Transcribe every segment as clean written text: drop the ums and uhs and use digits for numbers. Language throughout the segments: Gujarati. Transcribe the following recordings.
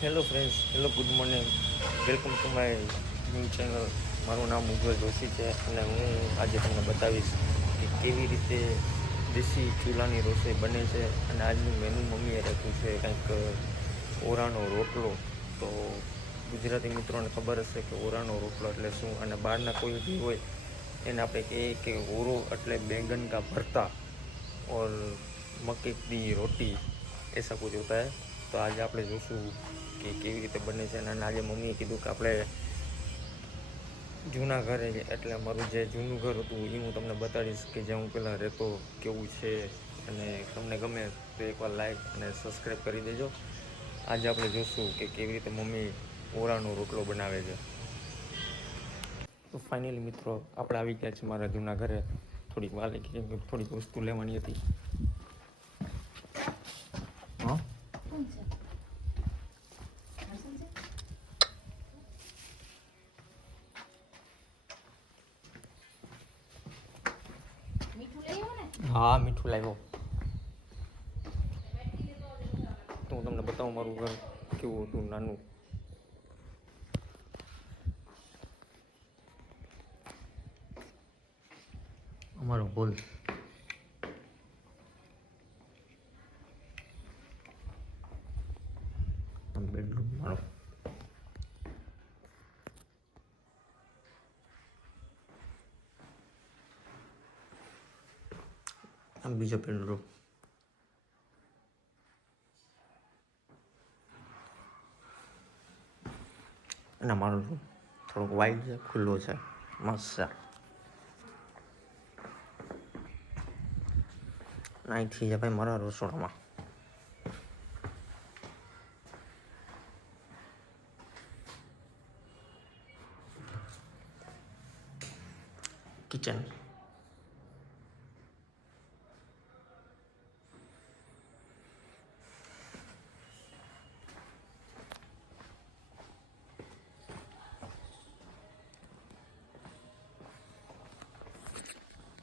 Hello friends, hello good morning, welcome to my new channel. મારું નામ ઉજ્જવલ જોશી છે અને હું આજે તમને બતાવીશ કે કેવી રીતે દેશી ચૂલાની રસોઈ બને છે. અને આજનું મેનુ મમ્મીએ રાખ્યું છે કંઈક ઓરાનો રોટલો. તો ગુજરાતી મિત્રોને ખબર હશે કે ઓરાનો રોટલો એટલે શું, અને બહારના કોઈ બી હોય એને આપણે કહીએ કે ઓરો એટલે બેંગન કા ભરતા और મક્કી દી રોટી એસા કુછ હોતા है. તો આજે આપણે જોઈશું કે કેવી રીતે બને છે. અને આજે મમ્મીએ કીધું કે આપણે જૂના ઘરે એટલે મારું જે જૂનું ઘર હતું એ હું તમને બતાડીશ કે જ્યાં હું પહેલાં રહેતો કેવું છે. અને તમને ગમે તો એકવાર લાઈક અને સબસ્ક્રાઈબ કરી દેજો. આજે આપણે જોઈશું કે કેવી રીતે મમ્મી ઓરાનો રોટલો બનાવે છે. તો ફાઇનલી મિત્રો આપણે આવી ગયા છે મારા જૂના ઘરે. થોડીક વાર લાગી કેમ કે થોડીક વસ્તુ લેવાની હતી. હા હા મીઠું લાવ્યો. તો હું તમને બતાવું મારું ઘર કેવું હતું, નાનું. અમારો હોલ. બેડરૂમ મારો. આમ બીજો બેડરૂમ. અને મારો રૂમ થોડોક વાઇડ છે, ખુલ્લો છે, મસ્ત છે. અહીંથી છે ભાઈ મારા રસોડામાં. કિચન.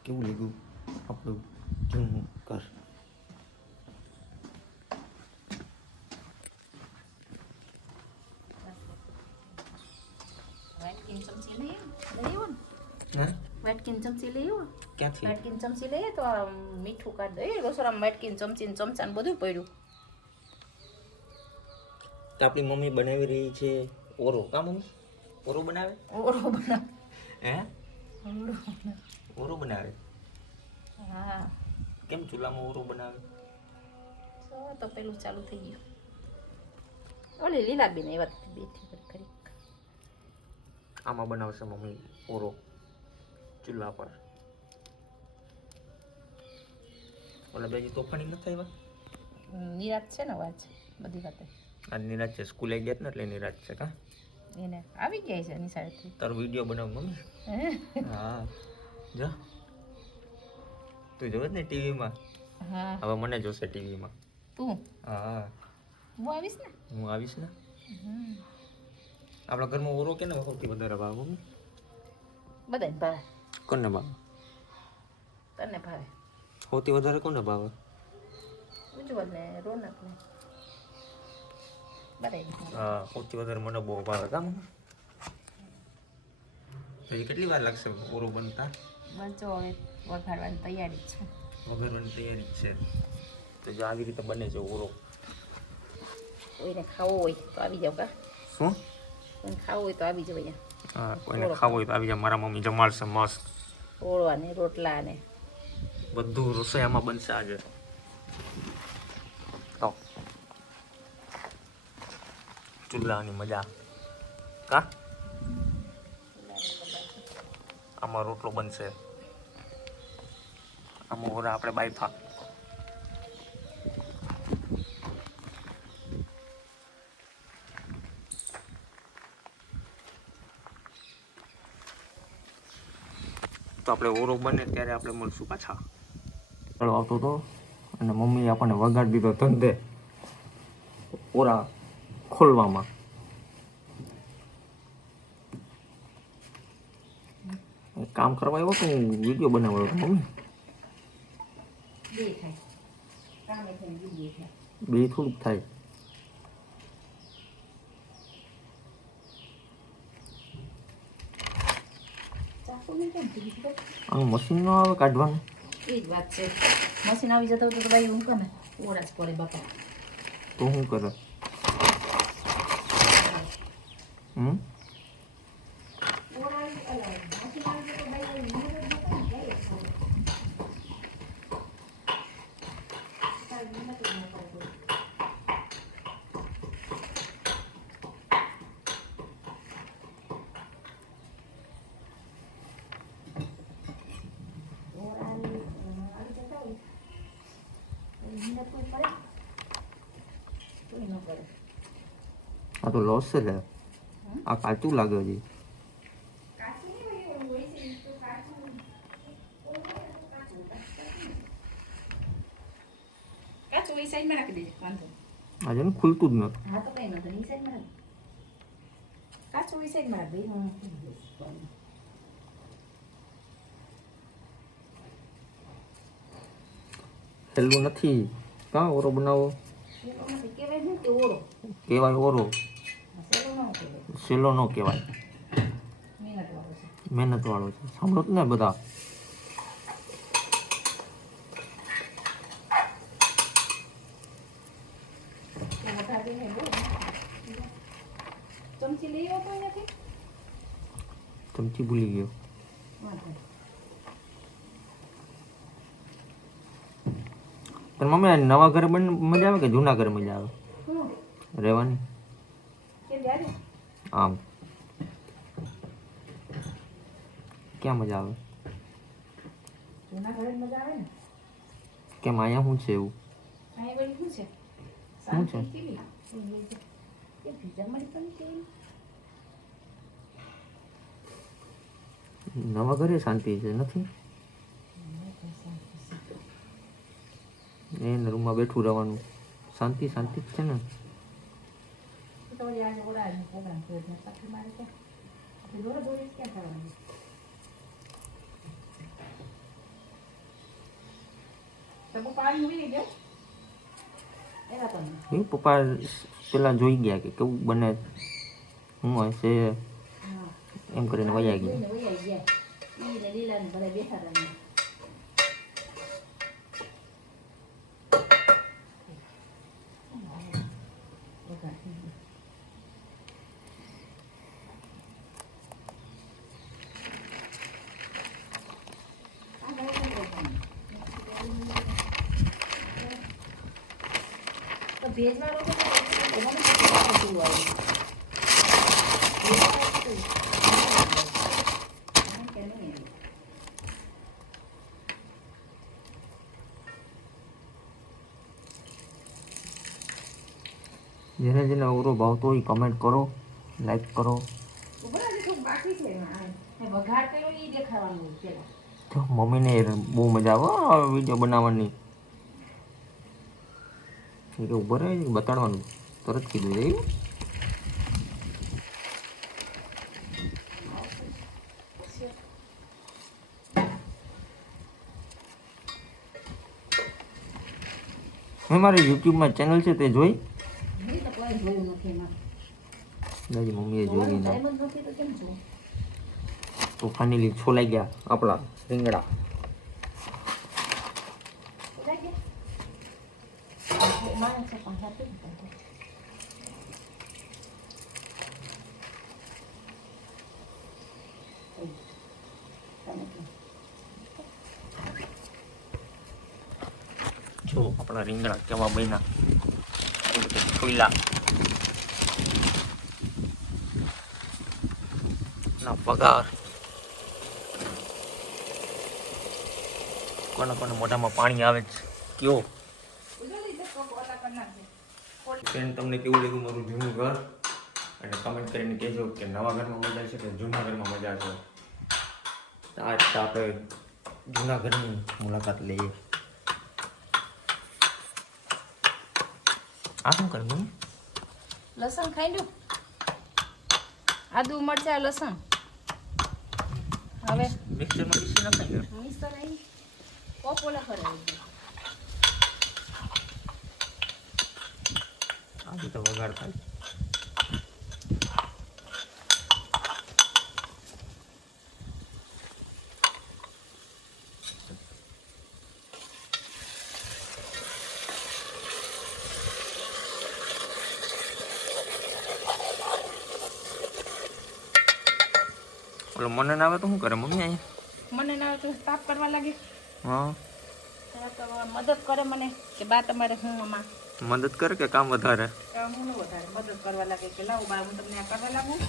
કેવું લાગ્યું આપણું જૂનું ઘર? વાટકીની ચમચી લઈ આવો. ક્યાંથી? વાટકીની ચમચી લઈએ તો આ મીઠું કાઢી દે. રસોડામાં વાટકીની ચમચી ને ચમચા ને બધું પડ્યું. તો આપણી મમ્મી બનાવી રહી છે ઓરો. કા મમ્મી ઓરો બનાવે? ઓળો બનાવે. હે ઓળો. ઓરો બનાવે? હા. કેમ ચૂલામાં ઓરો બનાવે? તો પેલું ચાલુ થઈ ગયું. ઓલી લીલાબેન એ વાત બેઠી ખરી. આમાં બનાવશે મમ્મી ઓરો ચૂલા પર. ઓલા બેજી તોફાની નથી આવ્યા? નિરાત છે ને વાત બધી વાતે. આજ નિરાજ છે, સ્કૂલે ગયા ને એટલે નિરાજ છે. કા એને આવી ગયા છે નિશાળેથી. તારો વિડીયો બનાવ મમ્મી. હા જો તું જોવે ને ટીવીમાં. હા હવે મને જોશે ટીવીમાં. તું? હા હું આવીશ ને. હું આવીશ ને. આપણા ઘરમાં ઓરો કેને સૌથી વધારે ભાવે મમ્મી? બધાને ભાવે. કોને ભાવે? તને ભાવે. સૌથી વધારે કોને ભાવે? ઉજ્જવલ ને રોનક ને બધાને. હા સૌથી વધારે મને બહુ ભાવે. કા મમ્મી? હજી કેટલી વાર લાગશે ઓરો બનતા? બનજો હવે વઘારવાની તૈયારી છે. વઘારવાની તૈયારી છે. તો જો આવી રીતે બને છે ઓરો. કોઈને ખાવો હોય તો આવી જાવ. કા શું? કોઈને ખાવું હોય તો આવી જાવ અહીંયા. હા કોઈને ખાવું હોય તો આવી જાય. મારા મમ્મી જમાડશે મસ્ત. ઓળવા ને રોટલા ને બધું રસોઈ આમાં બનશે આજે. તો ચૂલાની મજા. કા આમાં રોટલો બનશે. આમાં ઓરા આપણે બાયફા. તો આપણે ઓરો બને ત્યારે આપણે મળશું પાછા. ચાલો આવતો હતો અને મમ્મીએ આપણને વગાડી દીધો ધંધે ઓરા ખોલવામાં. કામ કરવા આવ્યો કે વિડીયો બનાવ્યો મમ્મી? બે થોડુંક થાય. કોને કેમ કીધું ખબર? આનું મશીન ન આવે કાઢવાનું. એ જ વાત છે. મશીન આવી જતો તો ભાઈ હું કરે ઓરા જ પડે બાપા. તો શું કરે? હમ આ તો લોસ છે લે. આ કાચું લાગે હજી. કાચું એ સાઈડમાં રાખી દેજે વાંધો. આજે ને ખુલતું જ નથી. હા તો કઈ નતો એ સાઈડમાં રાખ. કાચું એ સાઈડમાં રાખ દે હું હેલું નથી. કાં ઓરો બનાવો? કહેવાય ને કે ઓરો કહેવાય ઓરો. સેલો ન કહેવાય. સેલો ન કહેવાય. મહેનત વાળો છે. મહેનત વાળો છે. સાંભળો જ ને બધા. ચમચી લઈ આવ્યો તો અહીંયાથી ચમચી ભૂલી ગયો. પણ મમ્મી આ નવા ઘરે મજા આવે કે જૂના ઘરે મજા આવે રહેવાની? કેમ યાર આમ ક્યાં મજા આવે? જૂના ઘરે જ મજા આવે ને. કેમ અહીંયા શું છે એવું? અહીંયા વળી શું છે? શું છે? કે ભીજા મળી પણ છે. નવા ઘરે શાંતિ છે નથી? એને રૂમમાં બેઠું રહેવાનું. શાંતિ શાંતિ જ છે ને. તો વળી આજે ઓળાને પ્રોગ્રામ કર્યો છે પાછી મારે ક્યાં આપણે દોડે દોડે ક્યાં કરવાનું? તો પાણી ઉડી ગયો એના તો એ પપ્પા પેલા જોઈ ગયા કે કેવું બને શું હોય છે એમ કરીને વયા ગયા. લીલા ને બધા બેઠા હતા. ભેજવાળો તો એમાં કેટલું આવે જેને જેને ઓરો ભાવતો હોય કમેન્ટ કરો, લાઈક કરો. બાકી છે વઘાર કર્યો એ દેખાવાનું પેલા. તો મમ્મીને બહુ મજા આવે વિડીયો બનાવવાની. કે ઉભો રહે બતાડવાનું તરત કીધું છે. મેં મારી યુટ્યુબમાં ચેનલ છે તે જોઈ? દાદી મમ્મીએ જોઈ ના. તો ફાઇનલી છોલાઈ ગયા આપણા રીંગણા. જો આપણા રીંગણા કેવા બન્યા. છોલા ના પગાર. કોને કોને મોઢામાં પાણી આવે છે કયો? ફ્રેન્ડ તમને કેવું લાગ્યું મારું જૂનું ઘર? અને કમેન્ટ કરીને કહેજો કે નવા ઘરમાં મજા છે કે જૂના ઘરમાં મજા છે. આજ તો આપણે જૂના ઘરની મુલાકાત લઈએ. આ શું કરવું? લસણ ખાઈ લો. આદુ મરચાં લસણ હવે મિક્સરમાં પીસી નખાય. મિક્સર આવી પોપોલા કરાવી આજે તો વઘાર થાય. ઓલો મને ના આવે તો શું કરે મમ્મી અહીંયા? મને ના તો તાપ કરવા લાગે. હા, ત્યારે તો મદદ કરે મને કે બા તમારે હું આમાં મદદ કરે કે કામ વધારે? કામ હું વધારે મદદ કરવા લાગે કે લાવું બા હું તમને આ કરવા લાગું.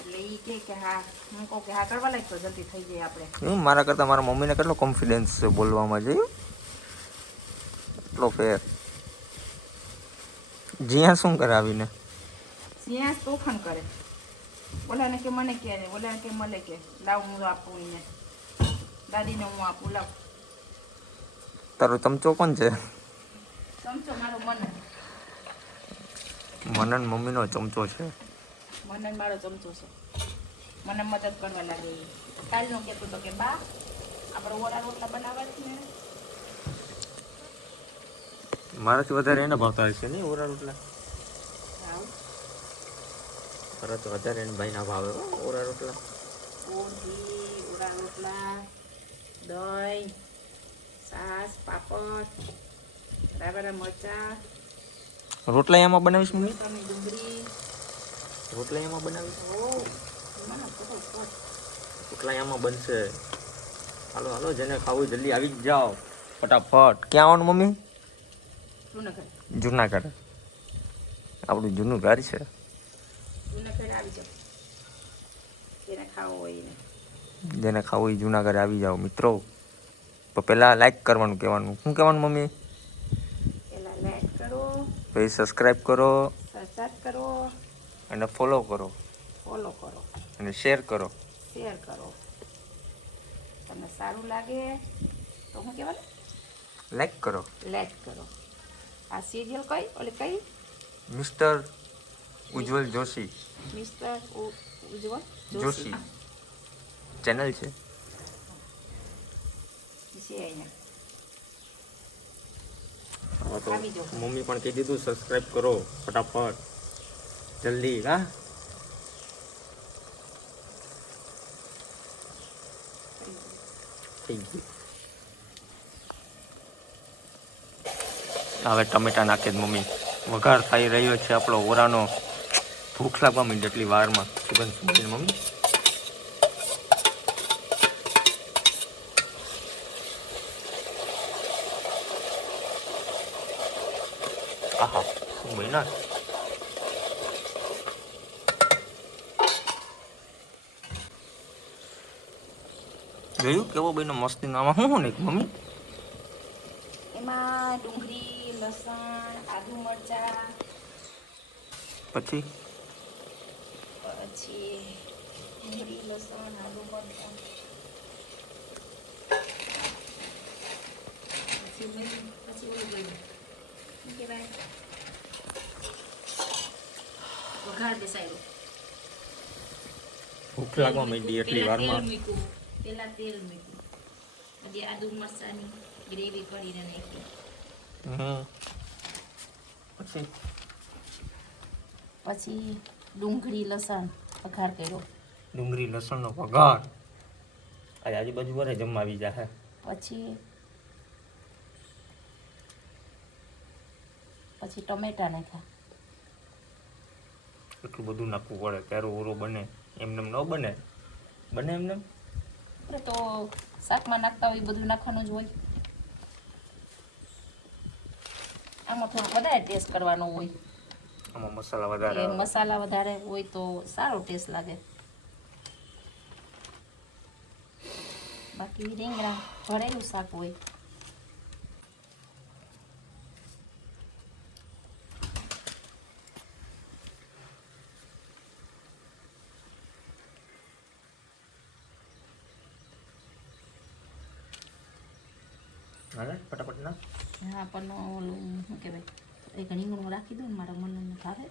એટલે એ કે હા, હું કહું કે હા કરવા લાગ તો જલ્દી થઈ જાય આપણે. મારા કરતાં મારા મમ્મીને કેટલો કોન્ફિડન્સ છે બોલવામાં, જોયું એટલો ફેર. જ્યાં શું કરે આવીને? જ્યાં તોફાન કરે. ઓલાને કે મને કે ને ઓલાને કે મને કે લાવ હું આપું એને દાદીને હું આપું લાવ. તારો ચમચો કોણ છે? ચમચો મારો મનન. મનન મમ્મીનો ચમચો છે. મનન મારો ચમચો છે. મને મદદ કરવા લાગે. કાલનું કહેતું તો કે બા આપણે ઓળા રોટલા બનાવવા છે ને. મારાથી વધારે એને ભાવતા હશે નહીં ઓરા રોટલા? આવું મારા તો વધારે એને ભાઈના ભાવે ઓરા રોટલા. ઓળથી ઓળા રોટલા, દહીં, છાશ, પાપડ, રાબડા મરચાં, રોટલા એમાં બનાવીશ મમ્મી? લસણની ડુંગળી. રોટલા એમાં બનાવીશ? ઓ મને ફટાફટ. રોટલા એમાં બનશે. હાલો હાલો, જેને ખાવું જલ્દી આવી જ જાઓ ફટાફટ. ક્યાં આવવાનું મમ્મી? જુનાગઢ. જુનાગઢ. આપણું જૂનું ઘર છે. જુનાગઢ આવી જાઓ જેને ખાવો હોય એને. જેને ખાવું એ જુનાગઢ આવી જાઓ મિત્રો. તો પહેલાં લાઈક કરવાનું કહેવાનું. શું કહેવાનું મમ્મી? પહેલાં લાઈક કરો, પછી સબસ્ક્રાઈબ કરો સબસ્ક્રાઈબ કરો, અને ફોલો કરો ફોલો કરો, અને શેર કરો. શેર કરો. તમને સારું લાગે તો શું કહેવાનું? લાઈક કરો. લાઈક કરો. આ સિરિયલ કઈ ઓલી કઈ? મિસ્ટર ઉજ્જવલ જોશી. મિસ્ટર ઉજ્જવલ જોશી ચેનલ છે. છે અહીંયા. હા તો આવી જાઓ. મમ્મી પણ કહી દીધું સબસ્ક્રાઈબ કરો ફટાફટ જલ્દી. હા, થઈ ગયું. હવે ટમેટા નાખે જ મમ્મી. વઘાર થઈ રહ્યો છે આપણો ઓરાનો. ભૂખ લાગવા માંડી એટલી વારમાં સુગંધ સુગંધ મમ્મી. આહા શું બન્યા. જોયું કેવો બન્યો મસ્તી. આમાં શું ને મમ્મી? એમાં ડુંગળી, લસણ, આદુ મરચાં, પછી ડુંગળી, લસણ, આદુ મરચાં, પછી ઓલું કર્યું. શું કહેવાય? વઘાર બેસાડ્યો. ભૂખ લાગવા માંડી એટલી વારમાં. પેલા તેલ મૂક્યું. હજી આદુ મરચાંની ગ્રેવી કરીને નાખી. પછી ડુંગળી લસણ વઘાર કર્યો. ડુંગળી લસણનો વઘાર. આજે આજુબાજુ વાળા જમવા આવી જાય. પછી ટમેટા નાખ્યા. એટલું બધું નાખવું પડે ત્યારે ઓરો બને. એમને ન બને. બને એમને? આપણે તો શાકમાં નાખતા હોય બધું નાખવાનું જ હોય. આમાં થોડુંક વધારે ટેસ્ટ કરવાનો હોય. આમાં મસાલા વધારે એ મસાલા વધારે હોય તો સારો ટેસ્ટ લાગે. બાકી રીંગણા ભરેલું શાક હોય. હાલે ફટાફટ ના. હા પણ ઓલું શું કહેવાય, એક રીંગણું રાખી દઉં ને મારા મનને ભાવે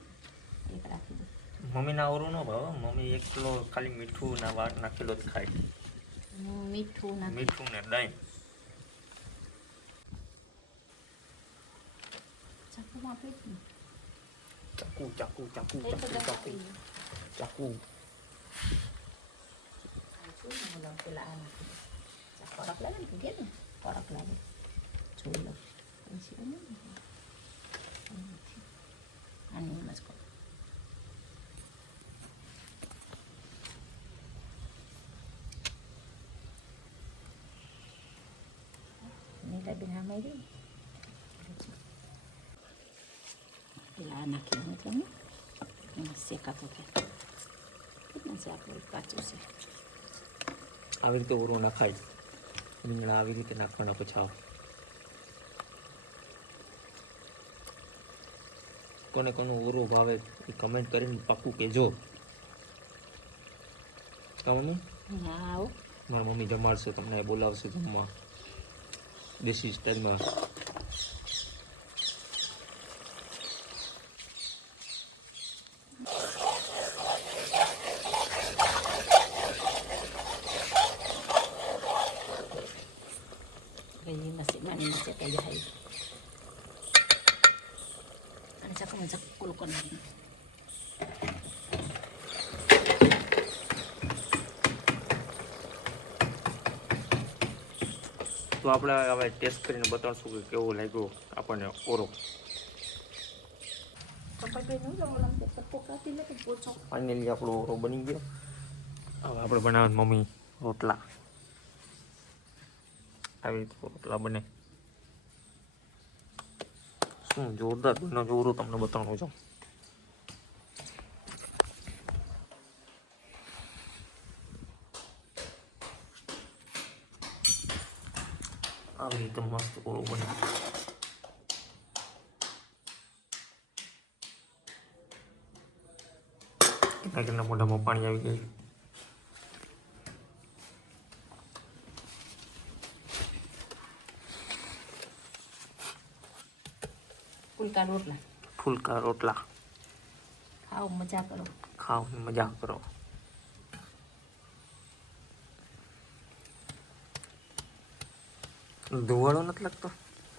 એક રાખી દઉં. મમ્મી ના ઓરું ન ભાવે. મમ્મી એક કિલો ખાલી મીઠું ના નાખેલો જ ખાય. મીઠું નાખી. મીઠું ને દહીં. ચાકુમાં આપી જ ને. ચાકુ ચાકુ ચાકુ એ તો ચાકુ દહીં ચાકુ આપી દઉં. ચાકુ. જોઈ લો ઓલા પેલા આ નાખી દઉં. કડક લાગે ને કે ને કડક લાગે. જોઈ લો પછી આની એમ જ કરો. સોયાબીન આમાં રહ્યું પેલા આ નાખી દઉં એટલે શેકાતો કે કેટલું છે આપણું કાચું છે આવી રીતે ઓરો નાખાય રીંગણા આવી રીતે નાખવાના પછી કોને કોનો ઓરો ભાવે એ કમેન્ટ કરીને પાક્કું કહેજો કા મમ્મી હા આવો મારા મમ્મી જમાડશે તમને બોલાવશે જમવા દેશી સ્ટાઇલમાં nasi nasi kayak hai ana cakap macam kulkan તો આપણે હવે ટેસ્ટ કરીને બતાવશું કે કેવો લાગ્યો આપણને ઓરો ફાઇનલી આપણો ઓરો બની ગયો હવે આપણે બનાવે મમ્મી રોટલા આવી રીતે રોટલા બને શું જોરદાર બનો ઓરો તમને બતાવવાનું છું આવી રીતે મસ્ત ઓરો બને કેટલા મોઢામાં પાણી આવી ગયું ફુલકા રોટલા ખાઓ મજા કરો ખાઓ મજા કરો ધુવાળો નથી લાગતો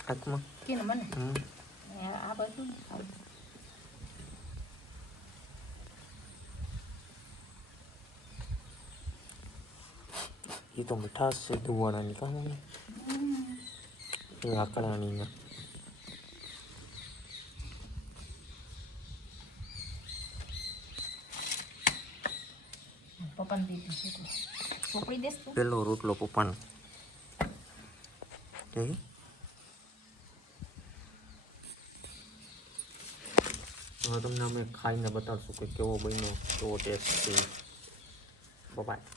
હાથમાં કેને મને આ બધું એ તો મીઠાશ છે ધુવાળાની કામ એ આકડાની પપ્પાને દીધું ચોપડી દેસ તું પેલો રોટલો પપ્પાનો હવે તમને અમે ખાઈને બતાવશું કે કેવો બન્યો કેવો ટેસ્ટ છે બાય